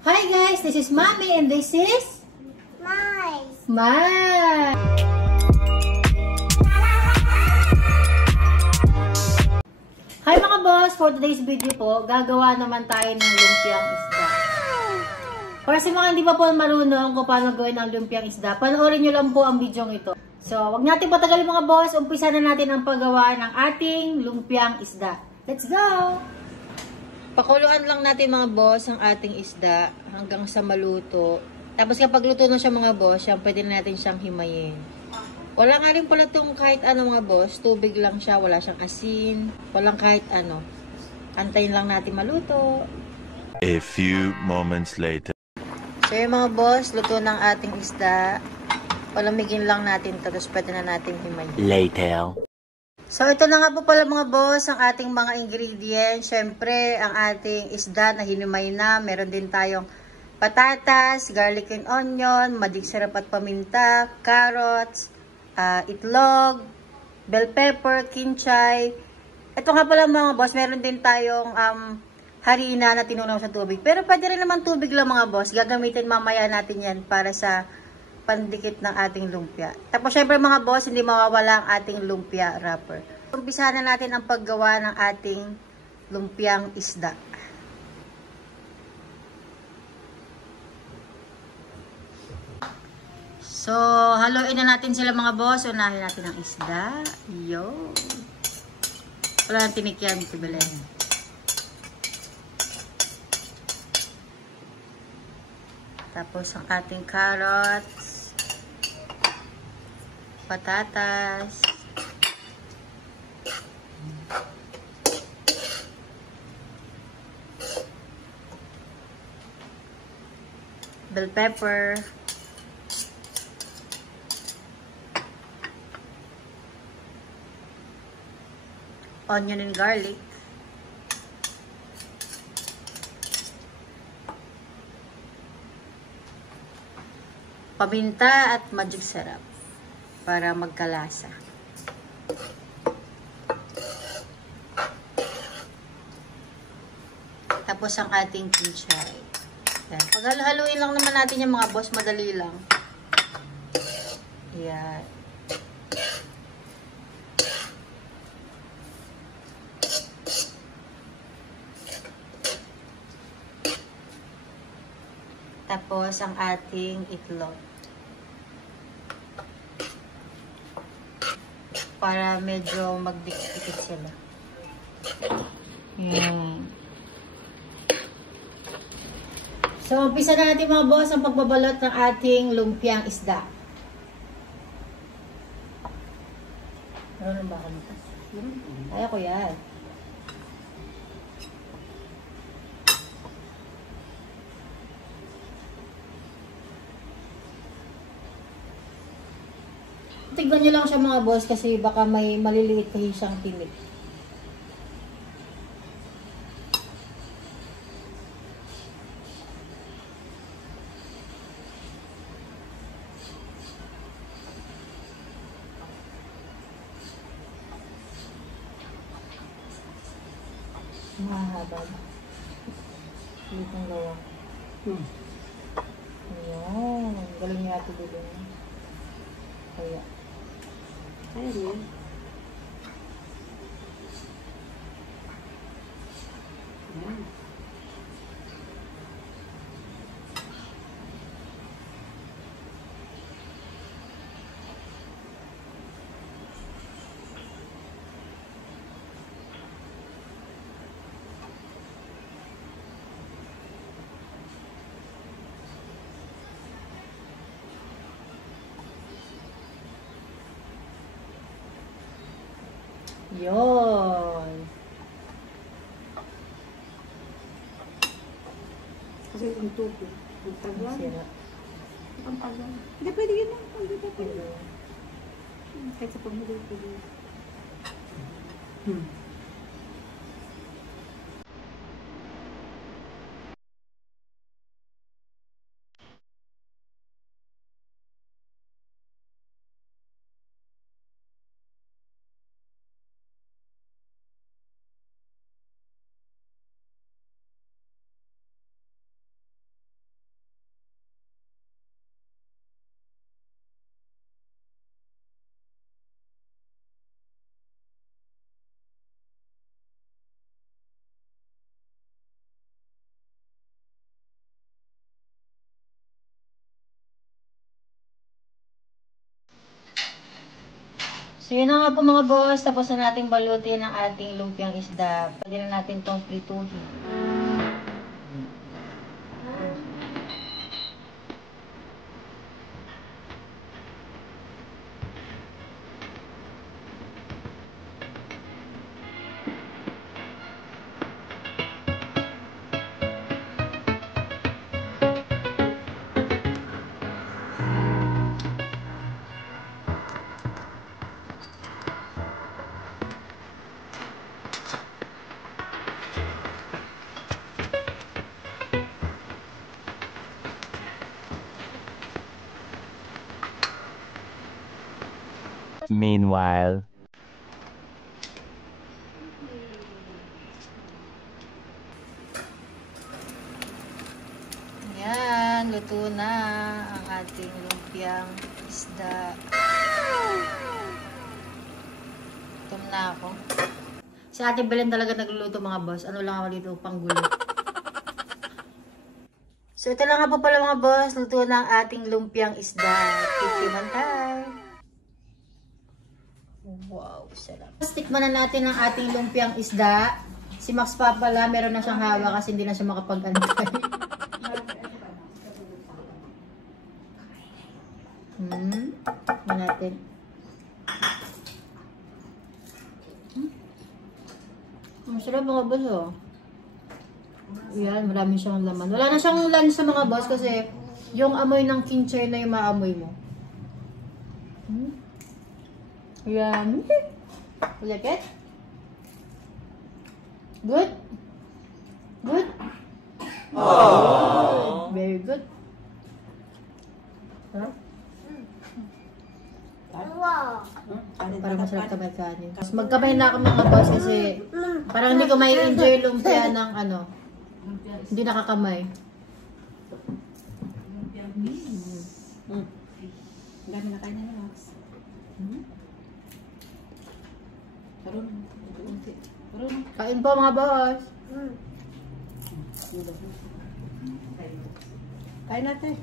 Hi guys, this is Mommy and this is Mai. Hi mga boss, for today's video po, gagawa naman tayo ng lumpiang isda. Para sa mga hindi pa po marunong kung paano gawin ang lumpiang isda, panoorin nyo lang po ang video ito. So, wag natin patagalin mga boss, umpisa na natin ang paggawa ng ating lumpiang isda. Let's go! Pakuluan lang natin mga boss ang ating isda hanggang sa maluto. Tapos kapag luto na siya mga boss, pwede na natin siyang himayin. Wala nga rin pala itong kahit ano mga boss, tubig lang siya, wala siyang asin, walang kahit ano. Antayin lang natin maluto. A few moments later. So yung mga boss, luto ng ating isda. Palamigin lang natin ito, tapos pwede na natin himayin. Later. So, ito na nga po pala mga boss, ang ating mga ingredients. Siyempre, ang ating isda na hinimay na. Meron din tayong patatas, garlic and onion, magic syrup at paminta, carrots, itlog, bell pepper, kinchay. Ito nga pala mga boss, meron din tayong harina na tinunaw sa tubig. Pero pwede rin naman tubig lang mga boss. Gagamitin mamaya natin yan para sa pandikit ng ating lumpia. Tapos syempre mga boss, hindi mawawala ang ating lumpia wrapper. Umpisa na natin ang paggawa ng ating lumpiang isda. So, haluin na natin sila mga boss. Unahin natin ang isda. Yo. Wala nang tinikyan si Belen. Tapos ang ating carrots. Patatas, bell pepper, onion and garlic, paminta at magic syrup para magkalasa. Tapos ang ating kinchay. Yan. Pag-haluin lang naman natin yung mga boss, madali lang. Yan. Tapos ang ating itlog. Para medyo magdikit-dikit sila. Yan. So, umpisa na natin mga boss ang pagbabalot ng ating lumpiang isda. Meron ba ako nito? Kaya ko yan. Tignan nyo lang siya mga boss kasi baka may maliliit kasi siyang tinik. Mahaba. Litong gawa. Ayan. Galing niya ito dito. Kaya. Ayun. Yun. Kasi yung tubig. Ang tagal. Sira. Ang tagal. Hindi, pwede yun lang. Pwede. Kahit sa pamilya, pwede. So yun na nga po mga boss, tapos na natin balutin ang ating lumpiang isda. Pwede na natin itong prituhin. Meanwhile. Yan, luto na ang ating lumpiang isda. Gutom na ako. Si Ate Belen talaga nagluluto mga boss. Ano lang ako dito, panggulo. So ito lang nga po pala mga boss, luto na ang ating lumpiang isda. Tikman tayo. Wow, sarap. Tikman na natin ang ating lumpiang isda. Si Max pa pala, meron na siyang hawa kasi hindi na siya makapag-antay. Tikman natin. Masarap mga boss oh. Yan, marami siyang laman. Wala na siyang lansa mga boss kasi yung amoy ng kinchay na yung maamoy mo. Yan. Look it. Good? Good? Oh. Very good. Huh? Wow. Parang masarap kamay kanin. Magkamay na ako mga boss kasi parang hindi ko may enjoy lumpia ng ano. Hindi nakakamay. Ang dami na kain na Max. Kain po mga boss. Kain natin.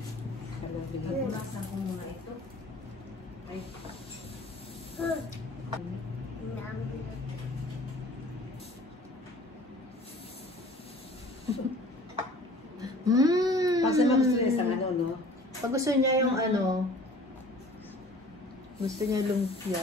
Kasi gusto niya isang ano, no? Pag gusto niya yung ano, gusto niya lumpia.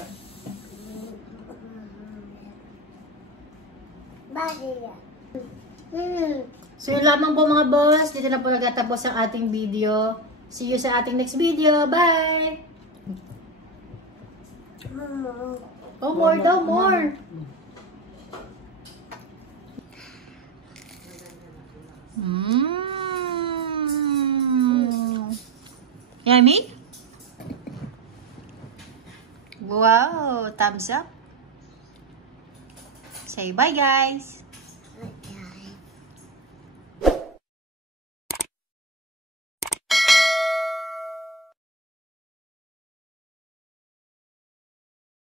So yun lamang po mga boss, dito na po nagtatapos ang ating video. See you sa ating next video. Bye! Oh, more daw, more! Yummy? Wow! Thumbs up! Say bye guys!